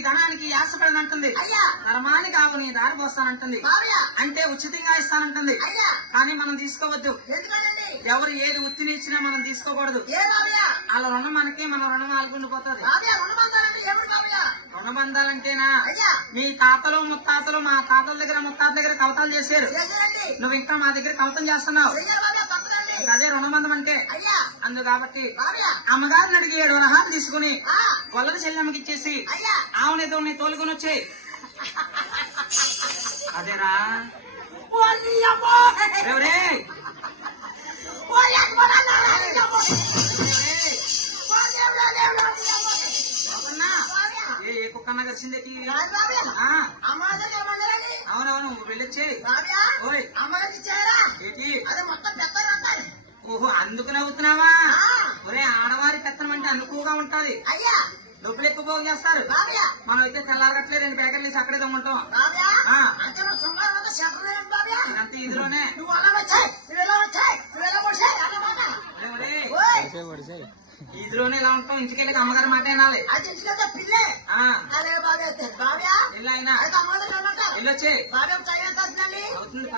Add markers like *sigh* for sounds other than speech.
ధనానికి ఆశపడనంటుంది. అయ్యా! ధర్మాన్ని కావు నీ దారి పోస్తానంటుంది. అంటే ఉచితంగా ఇస్తానంటుంది. కానీ మనం తీసుకోవద్దు. ఎవరు ఏది ఉత్తిని ఇచ్చినా మనం తీసుకోకూడదు. వాళ్ళ రుణం మనకి మన రుణం బావయ్య రుణబంధాలంటేనా? మీ తాతలు ముత్తాతలు మా తాతల దగ్గర ముత్తాతల దగ్గర కవతాలు చేశారు. నువ్వు ఇంకా మా దగ్గర కవతం చేస్తున్నావు. అందు కాబట్టి అమ్మగారిని అడిగి ఏడు వరహాలు తీసుకుని వల్లది చెల్లెమ్మకి ఇచ్చేసి అయ్యా. ఆవుని తోని తోలుకొని వచ్చే. *laughs* అదేనా? అమ్మో ఎవరే? అమ్మో అమ్మో నీ అమ్మో ఏ కుక్కన్నా కలిసిందే అవునవును వెళ్ళొచ్చే ఏంటి? అది మొత్తం ఓహో అందుకు నవ్వుతున్నావా? ఒరే ఆడవారి పెత్తనం అంటే అనుకువగా ఉంటది. అయ్యా. డబ్బులు ఎక్కువ పోగు చేస్తారు. మనం అయితే తెల్లారగట్లే రెండు ప్యాకెట్లు వేసి అక్కడే అంతా అంత ఇదిలోనే. నువ్వు అలా వచ్చాయి. నువ్వు ఎలా వచ్చాయి. నువ్వు ఎలా వచ్చాయి. అన్న మాట ఒరే, ఓయ్. ఇదిలోనే ఇలా ఉంటాం. ఇంటికెళ్ళి అమ్మగారి మాట వినాలి. అది ఇంటికి పిల్లే. అవుతుంది